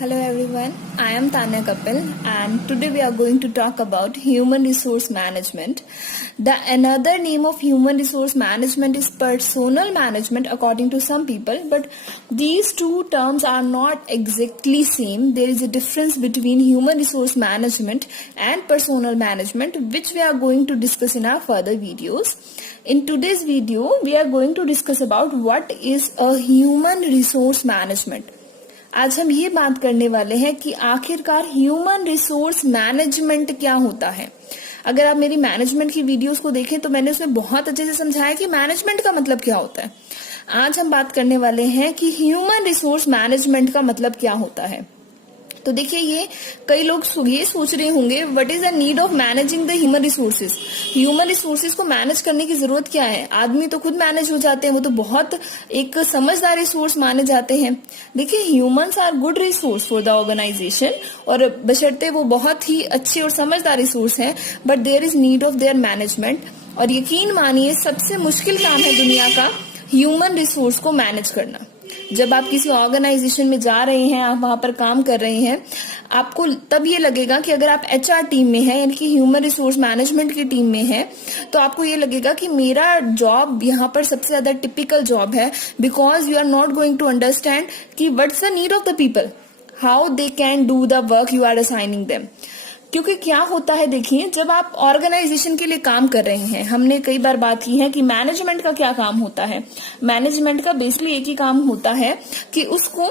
Hello everyone, I am Tanya Kapil and today we are going to talk about human resource management. The another name of human resource management is personal management according to some people, but these two terms are not exactly same. There is a difference between human resource management and personal management, which we are going to discuss in our further videos. In today's video, we are going to discuss about what is a human resource management. आज हम ये बात करने वाले हैं कि आखिरकार human resource management क्या होता है। अगर आप मेरी मैनेजमेंट की वीडियोस को देखें तो मैंने उसमें बहुत अच्छे से समझाया कि मैनेजमेंट का मतलब क्या होता है। आज हम बात करने वाले हैं कि ह्यूमन रिसोर्स मैनेजमेंट का मतलब क्या होता है। तो देखिए, ये कई लोग ये सोच रहे होंगे what is the need of managing the human resources. Human resources को मैनेज करने की जरूरत क्या है, आदमी तो खुद मैनेज हो जाते हैं, वो तो बहुत एक समझदार रिसोर्स माने जाते हैं। देखिए, humans are good resource for the organization और बशर्ते वो बहुत ही अच्छे और समझदार रिसोर्स हैं, but there is need of their management. और यकीन मानिए, सबसे मुश्किल काम है दुनिया का ह्यूमन रिसोर्स को मैनेज करना। जब आप किसी ऑर्गेनाइजेशन में जा रहे हैं, आप वहां पर काम कर रहे हैं, आपको तब ये लगेगा कि अगर आप एचआर टीम में हैं, यानी कि ह्यूमन रिसोर्स मैनेजमेंट की टीम में हैं, तो आपको ये लगेगा कि मेरा जॉब यहाँ पर सबसे ज्यादा टिपिकल जॉब है, because you are not going to understand कि what's the need of the people, how they can do the work you are assigning them. क्योंकि क्या होता है, देखिए, जब आप ऑर्गेनाइजेशन के लिए काम कर रहे हैं, हमने कई बार बात की है कि मैनेजमेंट का क्या काम होता है। मैनेजमेंट का बेसिकली एक ही काम होता है कि उसको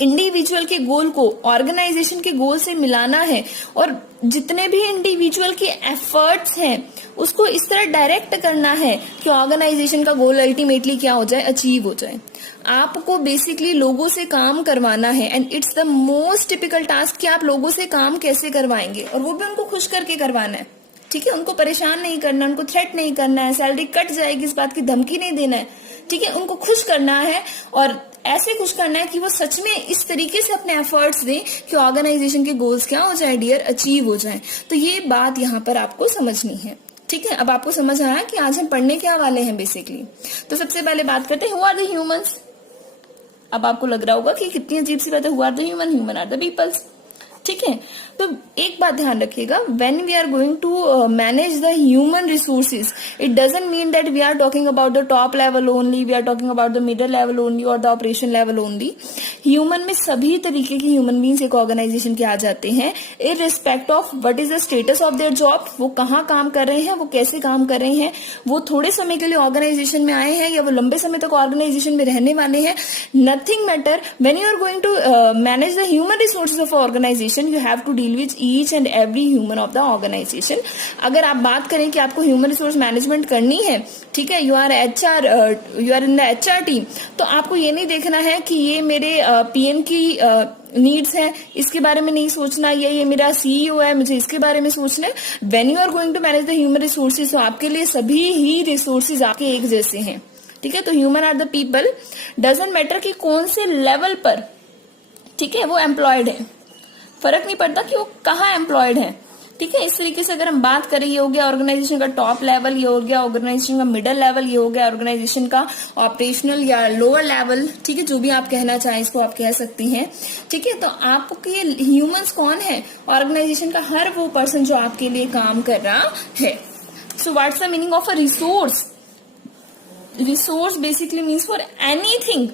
इंडिविजुअल के गोल को ऑर्गेनाइजेशन के गोल से मिलाना है और जितने भी इंडिविजुअल के एफर्ट्स हैं उसको इस तरह डायरेक्ट करना है कि ऑर्गेनाइजेशन का गोल अल्टीमेटली क्या हो जाए, अचीव हो जाए। आपको बेसिकली लोगों से काम करवाना है and it's the most typical task कि आप लोगों से काम कैसे करवाएंगे, और वो भी उनको खुश करके करवाना है। ठीक है, उनको परेशान नहीं करना, उनको थ्रेट नहीं करना है, सैलरी कट जाएगी इस बात की धमकी नहीं देना है। ठीक है, उनको खुश करना है और ऐसे खुश करना है कि वो सच में इस तरीके से अपने एफर्ट्स दें कि ऑर्गेनाइजेशन के गोल्स क्या हो जाए डियर, अचीव हो जाए। तो ये बात यहाँ पर आपको समझनी है। ठीक है, अब आपको समझ आया कि आज हम पढ़ने क्या वाले हैं बेसिकली। तो सबसे पहले बात करते हैं हु आर द ह्यूमंस। अब आपको लग रहा होगा कि कितनी अजीब सी बात है, who are the human, human are the peoples. ठीक है, तो एक बात ध्यान रखिएगा, when we are going to manage the human resources, it doesn't mean that we are talking about the top level only, we are talking about the middle level only और the operation level only. Human में सभी तरीके के human beings एक organisation के आ जाते हैं, irrespective of what is the status of their job. वो कहाँ काम कर रहे हैं, वो कैसे काम कर रहे हैं, वो थोड़े समय के लिए ऑर्गेनाइजेशन में आए हैं या वो लंबे समय तक ऑर्गेनाइजेशन में रहने वाले हैं, nothing matter. When you are going to manage the human resources of organization, you have to deal with each and every human of the organization। अगर आप बात करें कि आपको ह्यूमन रिसोर्स मैनेजमेंट करनी है, ठीक है, you are in the HR team, तो आपको ये नहीं देखना है कि ये मेरे पीएम की नीड्स है, इसके बारे में नहीं सोचना, या ये मेरा सीईओ है, मुझे इसके बारे में सोचना है। When you are going to manage the human resources, तो आपके लिए सभी ही रिसोर्सेज आपके एक जैसे हैं। ठीक है, तो human are the people, doesn't matter कि कौन से लेवल पर, ठीक है, वो एम्प्लॉयड है, फर्क नहीं पड़ता कि वो कहाँ एम्प्लॉयड है। ठीक है, इस तरीके से अगर हम बात करें, ये हो गया ऑर्गेनाइजेशन का टॉप लेवल, ये हो गया ऑर्गेनाइजेशन का मिडिल लेवल, ये हो गया ऑर्गेनाइजेशन का ऑपरेशनल या लोअर लेवल। ठीक है, जो भी आप कहना चाहें इसको आप कह सकती हैं। ठीक है, तो आपके ह्यूमंस कौन है, ऑर्गेनाइजेशन का हर वो पर्सन जो आपके लिए काम कर रहा है। So what's the meaning of a resource. Resource basically means for anything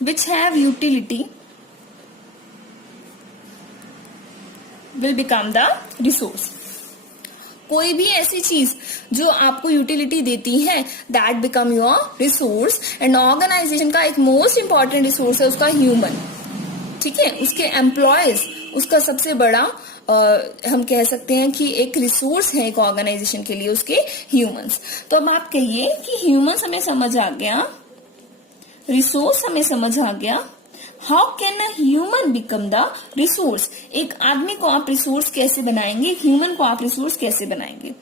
which have utility will become the resource। कोई भी ऐसी चीज जो आपको यूटिलिटी देती है, that become your resource. And organization का एक मोस्ट इंपॉर्टेंट रिसोर्स है उसका ह्यूमन। ठीक है, उसके एम्प्लॉयज उसका सबसे बड़ा हम कह सकते हैं कि एक रिसोर्स है एक ऑर्गेनाइजेशन के लिए, उसके ह्यूमंस। तो अब आप कहिए कि ह्यूमंस हमें समझ आ गया, रिसोर्स हमें समझ आ गया, how can a human become the resource. एक आदमी को आप रिसोर्स कैसे बनाएंगे, एक ह्यूमन को आप रिसोर्स कैसे बनाएंगे।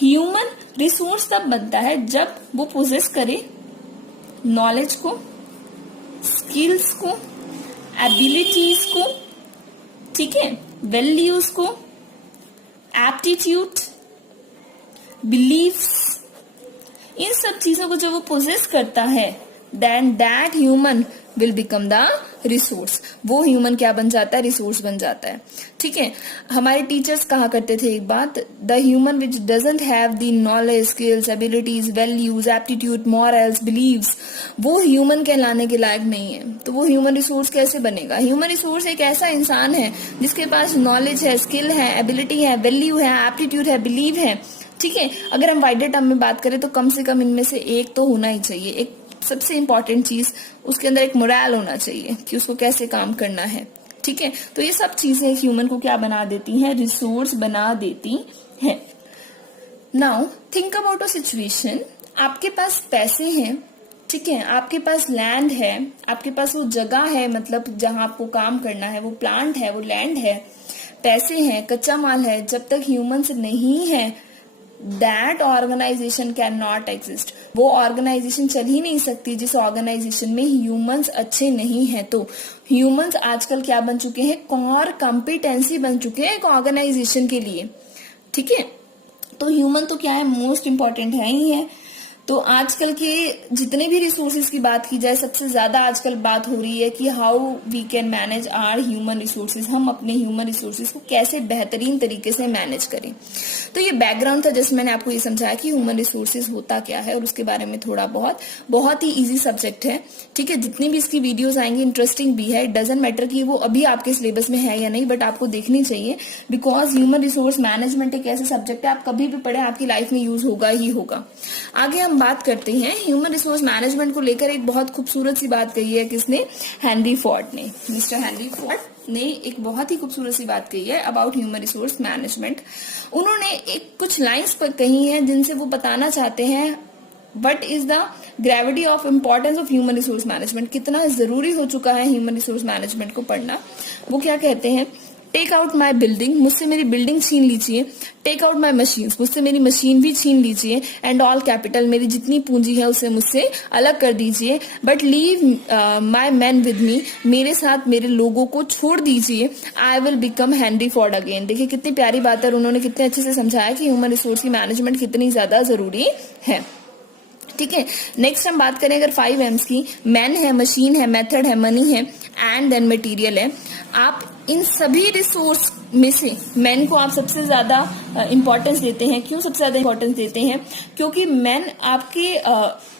ह्यूमन रिसोर्स तब बनता है जब वो पोजेस करे नॉलेज को, स्किल्स को, एबिलिटीज को, ठीक है, वैल्यूज को, एप्टीट्यूड, बिलीफ्स, इन सब चीजों को जब वो पोजेस करता है then that human will become the resource. वो ह्यूमन क्या बन जाता है? रिसोर्स बन जाता है. ठीक है. हमारे टीचर्स कहा करते थे एक बात, the human which doesn't have the knowledge, skills, abilities, values, aptitude, morals, beliefs, वो ह्यूमन कहलाने के लायक नहीं है. तो वो ह्यूमन रिसोर्स कैसे बनेगा? ह्यूमन रिसोर्स एक ऐसा इंसान है जिसके पास नॉलेज है, स्किल है, एबिलिटी है, वैल्यू है, एप्टीट्यूड है, बिलीव है. ठीक है. अगर हम वाइडर टर्म में बात करें तो कम से कम इनमें से एक तो होना ही चाहिए. एक सबसे इंपॉर्टेंट चीज, उसके अंदर एक मोरल होना चाहिए कि उसको कैसे काम करना है. ठीक है. तो ये सब चीजें ह्यूमन को क्या बना देती हैं? रिसोर्स बना देती हैं. Now think about a situation. आपके पास पैसे हैं, ठीक है, आपके पास लैंड है, आपके पास वो जगह है, मतलब जहां आपको काम करना है, वो प्लांट है, वो लैंड है, पैसे हैं, कच्चा माल है. जब तक ह्यूमंस नहीं है, that organization can not exist. वो ऑर्गेनाइजेशन चल ही नहीं सकती जिस ऑर्गेनाइजेशन में ह्यूमंस अच्छे नहीं है. तो ह्यूमंस आजकल क्या बन चुके हैं? कोर कॉम्पिटेंसी बन चुके हैं एक ऑर्गेनाइजेशन के लिए. ठीक है. तो ह्यूमन तो क्या है? मोस्ट इंपॉर्टेंट है ही है. तो आजकल के जितने भी रिसोर्सेज की बात की जाए, सबसे ज्यादा आजकल बात हो रही है कि how we can manage our human resources. हम अपने ह्यूमन रिसोर्सेज को कैसे बेहतरीन तरीके से मैनेज करें. तो ये बैकग्राउंड था, जैसे मैंने आपको ये समझाया कि ह्यूमन रिसोर्सेज होता क्या है और उसके बारे में थोड़ा बहुत ही इजी सब्जेक्ट है. ठीक है. जितनी भी इसकी वीडियोज आएंगी इंटरेस्टिंग भी है. इट डजंट मैटर कि वो अभी आपके सिलेबस में है या नहीं, बट आपको देखनी चाहिए, बिकॉज ह्यूमन रिसोर्स मैनेजमेंट एक ऐसा सब्जेक्ट है, आप कभी भी पढ़े आपकी लाइफ में यूज होगा ही होगा. आगे हम बात करते हैं ह्यूमन रिसोर्स मैनेजमेंट को लेकर. एक बहुत खूबसूरत सी बात कही है. किसने? हेनरी फोर्ड ने. मिस्टर हेनरी फोर्ड ने एक बहुत ही खूबसूरत सी बात कही है अबाउट ह्यूमन रिसोर्स मैनेजमेंट. उन्होंने एक कुछ लाइंस पर कही हैं जिनसे वो बताना चाहते हैं what is the gravity of importance of human resource management. कितना जरूरी हो चुका है ह्यूमन रिसोर्स मैनेजमेंट को पढ़ना. वो क्या कहते हैं? टेक आउट माई बिल्डिंग, मुझसे मेरी बिल्डिंग छीन लीजिए. टेक आउट माई मशीन, मुझसे मेरी मशीन भी छीन लीजिए. एंड ऑल कैपिटल, मेरी जितनी पूंजी है उसे मुझसे अलग कर दीजिए. But leave my man with me, मेरे साथ मेरे लोगों को छोड़ दीजिए. I will become Henry Ford again. देखिए कितनी प्यारी बात है. उन्होंने कितने अच्छे से समझाया कि ह्यूमन रिसोर्स की मैनेजमेंट कितनी ज्यादा जरूरी है. ठीक है. नेक्स्ट हम बात करें अगर 5 M's की. मैन है, मशीन है, मेथड है, मनी है, एंड देन मटेरियल है. आप इन सभी रिसोर्स में से मैन को आप सबसे ज्यादा इंपॉर्टेंस देते हैं. क्यों सबसे ज्यादा इंपॉर्टेंस देते हैं? क्योंकि मैन आपके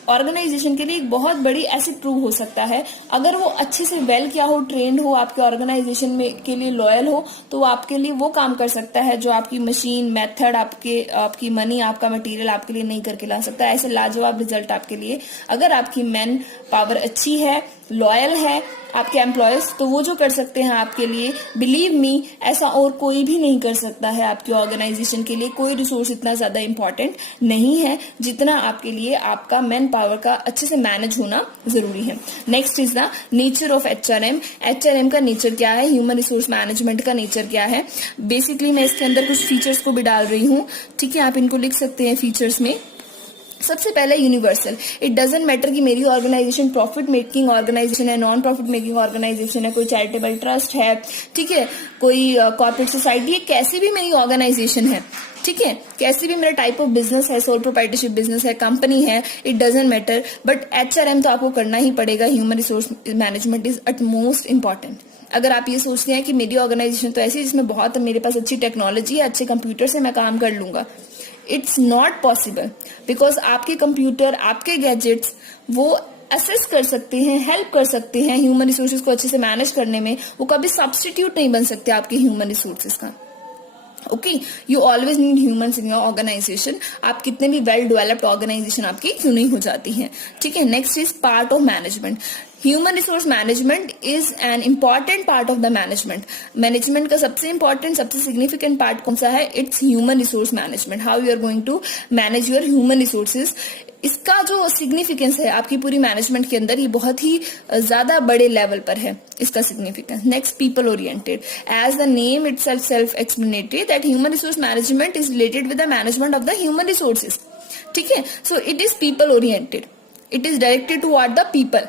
ऑर्गेनाइजेशन के लिए एक बहुत बड़ी एसेट प्रूव हो सकता है. अगर वो अच्छे से वेल किया हो, ट्रेंड हो, आपके ऑर्गेनाइजेशन में के लिए लॉयल हो, तो वो आपके लिए वो काम कर सकता है जो आपकी मशीन, मेथड, आपकी मनी, आपका मटेरियल आपके लिए नहीं करके ला सकता. ऐसे लाजवाब रिजल्ट आपके लिए, अगर आपकी मैन पावर अच्छी है, लॉयल है आपके एम्प्लॉयज, तो वो जो कर सकते हैं आपके लिए, बिलीव मी, ऐसा और कोई भी नहीं कर सकता है आपके ऑर्गेनाइजेशन के लिए. कोई रिसोर्स इतना ज्यादा इंपॉर्टेंट नहीं है जितना आपके लिए आपका मैन पावर का अच्छे से मैनेज होना जरूरी है. Next is the nature of HRM. HRM का नेचर क्या है? ह्यूमन रिसोर्स मैनेजमेंट का नेचर क्या है? बेसिकली मैं इसके अंदर कुछ फीचर्स को भी डाल रही हूँ. ठीक है. आप इनको लिख सकते हैं फीचर्स में. सबसे पहले यूनिवर्सल. इट डजेंट मैटर कि मेरी ऑर्गेनाइजेशन प्रॉफिट मेकिंग ऑर्गेनाइजेशन है, नॉन प्रॉफिट मेकिंग ऑर्गेनाइजेशन है, कोई चैरिटेबल ट्रस्ट है, ठीक है, कोई कॉर्पोरेट सोसाइटी है, कैसी भी मेरी ऑर्गेनाइजेशन है, ठीक है, कैसी भी मेरा टाइप ऑफ बिजनेस है, सोल प्रोप्राइटरशिप बिजनेस है, कंपनी है, it doesn't matter, but HRM तो आपको करना ही पड़ेगा. Human resource management is at most important. अगर आप ये सोचते हैं कि मेरी ऑर्गेनाइजेशन तो ऐसी है जिसमें बहुत मेरे पास अच्छी टेक्नोलॉजी है, अच्छे कंप्यूटर से मैं काम कर लूंगा, इट्स नॉट पॉसिबल. बिकॉज आपके कंप्यूटर, आपके गैजेट्स वो असेस कर सकते हैं, हेल्प कर सकते हैं ह्यूमन रिसोर्सेज को अच्छे से मैनेज करने में. वो कभी सब्स्टिट्यूट नहीं बन सकते आपके ह्यूमन रिसोर्सेज का. Okay. You always need humans in your organization. आप कितने भी वेल डेवलप्ड ऑर्गेनाइजेशन आपकी क्यों नहीं हो जाती है. ठीक है. Next is part of management. Human resource management is an important part of the management. Management का सबसे इंपॉर्टेंट, सबसे सिग्निफिकेंट पार्ट कौन सा है? It's human resource management. How you are going to manage your human resources. इसका जो significance है आपकी पूरी मैनेजमेंट के अंदर, ये बहुत ही ज्यादा बड़े लेवल पर है इसका significance. Next, people oriented. As the name itself self explanatory that human resource management is related with the management of the human resources. ठीक है. So it is people oriented. It is directed toward the people.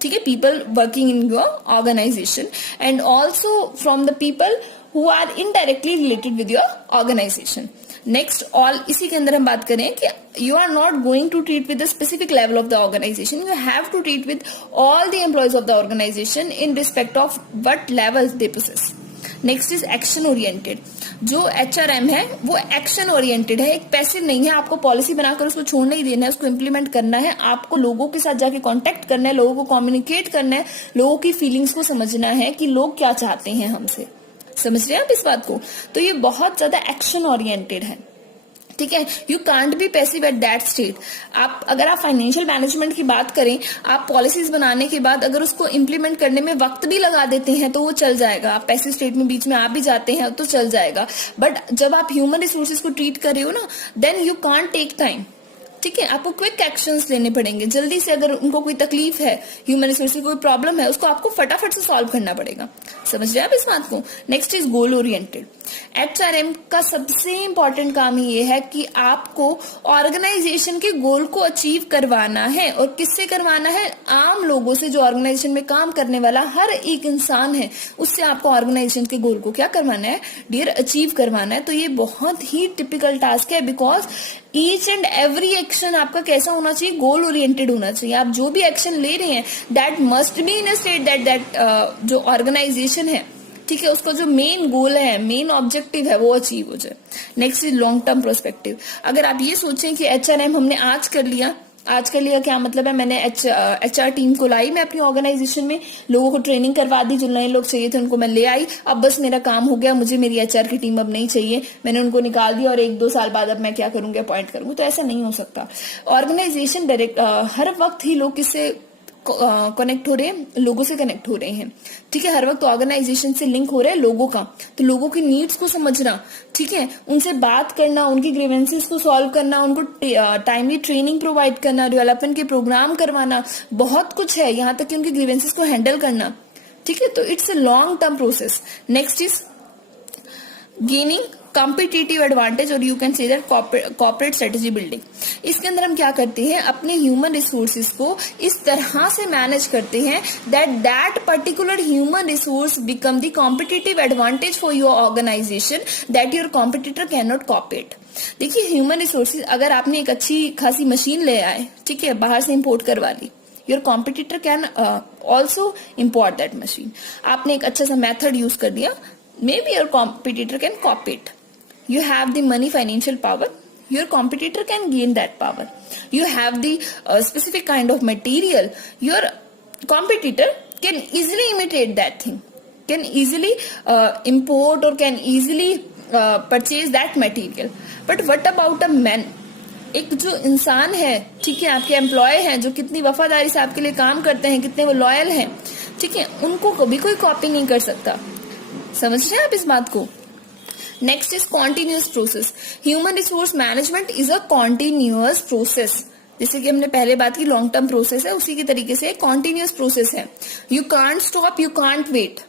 ठीक है. People working in your organization and also from the people who are indirectly related with your organization. Next all, इसी के अंदर हम बात करें कि you are not going to treat with the specific level of the organization, you have to treat with all the employees of the organization in respect of what levels they possess. Next is action oriented. जो HRM है वो action oriented है, एक passive नहीं है. आपको policy बनाकर उसको छोड़ने ही देना है, उसको इम्प्लीमेंट करना है. आपको लोगों के साथ जाके कांटेक्ट करना है, लोगों को कम्युनिकेट करना है, लोगों की फीलिंग्स को समझना है कि लोग क्या चाहते हैं हमसे. समझ रहे हैं आप इस बात को? तो ये बहुत ज्यादा एक्शन ओरिएंटेड है. ठीक है, you can't be passive at that state. अगर आप फाइनेंशियल मैनेजमेंट की बात करें, आप पॉलिसीज बनाने के बाद अगर उसको इम्प्लीमेंट करने में वक्त भी लगा देते हैं तो वो चल जाएगा. आप पैसिव स्टेट में बीच में आ भी जाते हैं तो चल जाएगा. बट जब आप ह्यूमन रिसोर्सेज को ट्रीट कर रहे हो ना, then you can't take time. ठीक है, आपको क्विक एक्शंस लेने पड़ेंगे. जल्दी से अगर उनको कोई तकलीफ है, ह्यूमन रिसोर्स की कोई प्रॉब्लम है, उसको आपको फटाफट से सॉल्व करना पड़ेगा. समझ रहे हैं आप इस बात को? Next is goal oriented. HRM का सबसे इंपॉर्टेंट काम ये है कि आपको ऑर्गेनाइजेशन के गोल को अचीव करवाना है. और किससे करवाना है? आम लोगों से. जो ऑर्गेनाइजेशन में काम करने वाला हर एक इंसान है, उससे आपको ऑर्गेनाइजेशन के गोल को क्या करवाना है डियर? अचीव करवाना है. तो ये बहुत ही टिपिकल टास्क है, because each and every action आपका कैसा होना चाहिए? गोल ओरिएंटेड होना चाहिए. आप जो भी एक्शन ले रहे हैं, that must be in a state that जो ऑर्गेनाइजेशन है, ठीक है, उसका जो मेन गोल है, मेन ऑब्जेक्टिव है, वो अचीव हो जाए. Next is long term prospective. अगर आप ये सोचें कि HRM हमने आज कर लिया क्या मतलब है? मैंने HR टीम को लाई मैं अपनी ऑर्गेनाइजेशन में, लोगों को ट्रेनिंग करवा दी, जो नए लोग चाहिए थे उनको मैं ले आई, अब बस मेरा काम हो गया, मुझे मेरी HR की टीम अब नहीं चाहिए, मैंने उनको निकाल दिया और 1-2 साल बाद अब मैं क्या करूंगी? अपॉइंट करूंगी. तो ऐसा नहीं हो सकता. ऑर्गेनाइजेशन डायरेक्ट हर वक्त ही लोग किससे कनेक्ट हो रहे हैं? लोगों से कनेक्ट हो रहे हैं. ठीक है, हर वक्त ऑर्गेनाइजेशन से लिंक हो रहा है लोगों का. तो लोगों की नीड्स को समझना, ठीक है, उनसे बात करना, उनकी ग्रीवेंसेस को सॉल्व करना, उनको टाइमली ट्रेनिंग प्रोवाइड करना, डेवलपमेंट के प्रोग्राम करवाना, बहुत कुछ है. यहाँ तक कि उनकी ग्रीवेंसेस को हैंडल करना. ठीक है, तो it's a long term process. Next is gaining competitive advantage, और you can say that corporate strategy building. इसके अंदर हम क्या करते हैं? अपने ह्यूमन रिसोर्सेज को इस तरह से मैनेज करते हैं that particular human resource become the competitive advantage for your organization that your competitor can not copy it. देखिए, ह्यूमन रिसोर्सेज, अगर आपने एक अच्छी खासी मशीन ले आए, ठीक है, बाहर से इंपोर्ट करवा ली, your competitor can also import that machine. आपने एक अच्छा सा मेथड यूज कर दिया, maybe your competitor can copy it. You have the money, financial power, your competitor can gain that power. You have the specific kind of material, your competitor can easily imitate that thing, can easily import or can easily purchase that material. But what about a man? एक जो इंसान है, ठीक है, आपके employ हैं, जो कितनी वफादारी से आपके लिए काम करते हैं, कितने वो लॉयल हैं, ठीक है, उनको कभी कोई कॉपी नहीं कर सकता. समझ रहे हैं आप इस बात को? Next is continuous process. Human resource management is a continuous process. जैसे कि हमने पहले बात की, लॉन्ग टर्म प्रोसेस है, उसी के तरीके से कॉन्टिन्यूअस प्रोसेस है. You can't stop, you can't wait.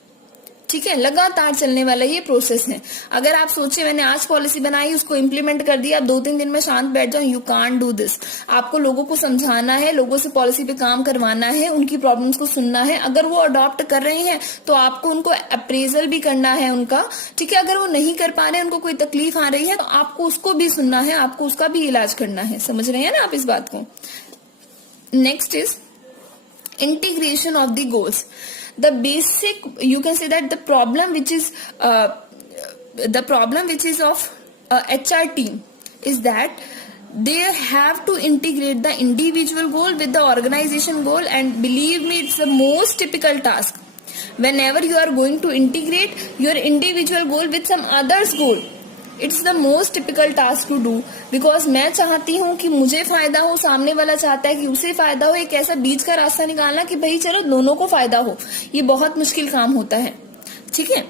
ठीक है, लगातार चलने वाला ये प्रोसेस है. अगर आप सोचे मैंने आज पॉलिसी बनाई, उसको इम्प्लीमेंट कर दिया, 2-3 दिन में शांत बैठ जाऊं, यू कांट डू दिस. आपको लोगों को समझाना है, लोगों से पॉलिसी पे काम करवाना है, उनकी प्रॉब्लम्स को सुनना है. अगर वो अडॉप्ट कर रहे हैं तो आपको उनको अप्रेजल भी करना है उनका. ठीक है, अगर वो नहीं कर पा रहे हैं, उनको कोई तकलीफ आ रही है, तो आपको उसको भी सुनना है, आपको उसका भी इलाज करना है. समझ रहे हैं ना आप इस बात को? Next is integration of the goals. The basic, you can say that the problem which is of HR team is that they have to integrate the individual goal with the organization goal, and believe me, it's the most typical task. Whenever you are going to integrate your individual goal with some others goal, it's the most typical task to do. Because मैं चाहती हूँ कि मुझे फायदा हो, सामने वाला चाहता है कि उसे फायदा हो. एक ऐसा बीच का रास्ता निकालना कि भाई चलो दोनों को फायदा हो, ये बहुत मुश्किल काम होता है. ठीक है,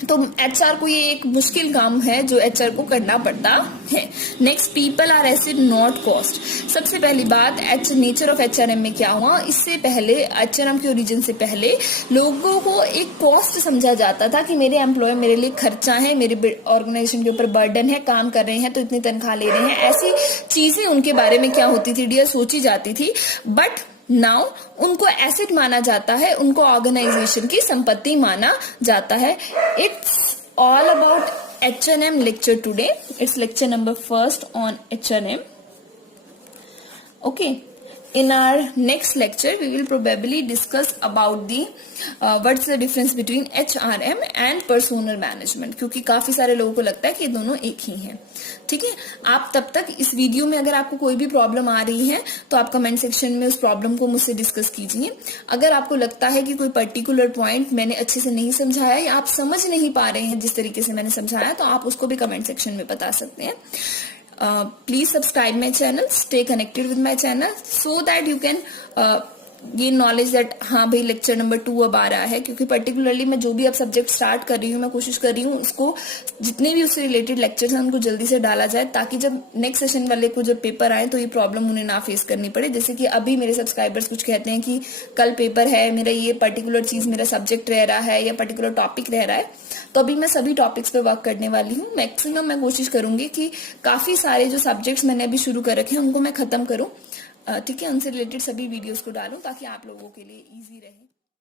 तो HR को ये एक मुश्किल काम है जो HR को करना पड़ता है. Next, people are asset not cost. सबसे पहली बात, नेचर ऑफ HRM में क्या हुआ? इससे पहले, HRM के ओरिजिन से पहले, लोगों को एक कॉस्ट समझा जाता था कि मेरे एम्प्लॉय मेरे लिए खर्चा है, मेरे ऑर्गेनाइजेशन के ऊपर बर्डन है, काम कर रहे हैं तो इतनी तनख्वाह ले रहे हैं. ऐसी चीजें उनके बारे में क्या होती थी डियर? सोची जाती थी. बट नाउ उनको एसेट माना जाता है, उनको ऑर्गेनाइजेशन की संपत्ति माना जाता है. It's all about H&M lecture today. It's lecture number 1 on H&M. Okay. In our next lecture, we will probably discuss about the what's the difference between HRM and personal management, क्योंकि काफी सारे लोगों को लगता है कि ये दोनों एक ही हैं. ठीक है. आप तब तक इस वीडियो में अगर आपको कोई भी प्रॉब्लम आ रही है तो आप कमेंट सेक्शन में उस प्रॉब्लम को मुझसे डिस्कस कीजिए. अगर आपको लगता है कि कोई पर्टिकुलर पॉइंट मैंने अच्छे से नहीं समझाया या आप समझ नहीं पा रहे हैं जिस तरीके से मैंने समझाया, तो आप उसको भी कमेंट सेक्शन में बता सकते हैं. Please subscribe my channel, stay connected with my channel so that you can gain knowledge that हाँ भाई लेक्चर नंबर 2 अब आ रहा है. क्योंकि पर्टिकुलरली मैं जो भी अब सब्जेक्ट स्टार्ट कर रही हूँ, मैं कोशिश कर रही हूँ उसको जितने भी उससे रिलेटेड लेक्चर्स हैं उनको जल्दी से डाला जाए, ताकि जब नेक्स्ट सेशन वाले को जब पेपर आए तो ये प्रॉब्लम उन्हें ना फेस करनी पड़े. जैसे कि अभी मेरे सब्सक्राइबर्स कुछ कहते हैं कि कल पेपर है, मेरा ये पर्टिकुलर चीज मेरा सब्जेक्ट रह रहा है या पर्टिकुलर टॉपिक रह रहा है, तो अभी मैं सभी टॉपिक्स पे वर्क करने वाली हूँ. मैक्सिमम मैं कोशिश करूंगी कि काफी सारे जो सब्जेक्ट्स मैंने अभी शुरू कर रखे हैं उनको मैं खत्म करूँ. ठीक है, उनसे रिलेटेड सभी वीडियोस को डालूं ताकि आप लोगों के लिए इजी रहे.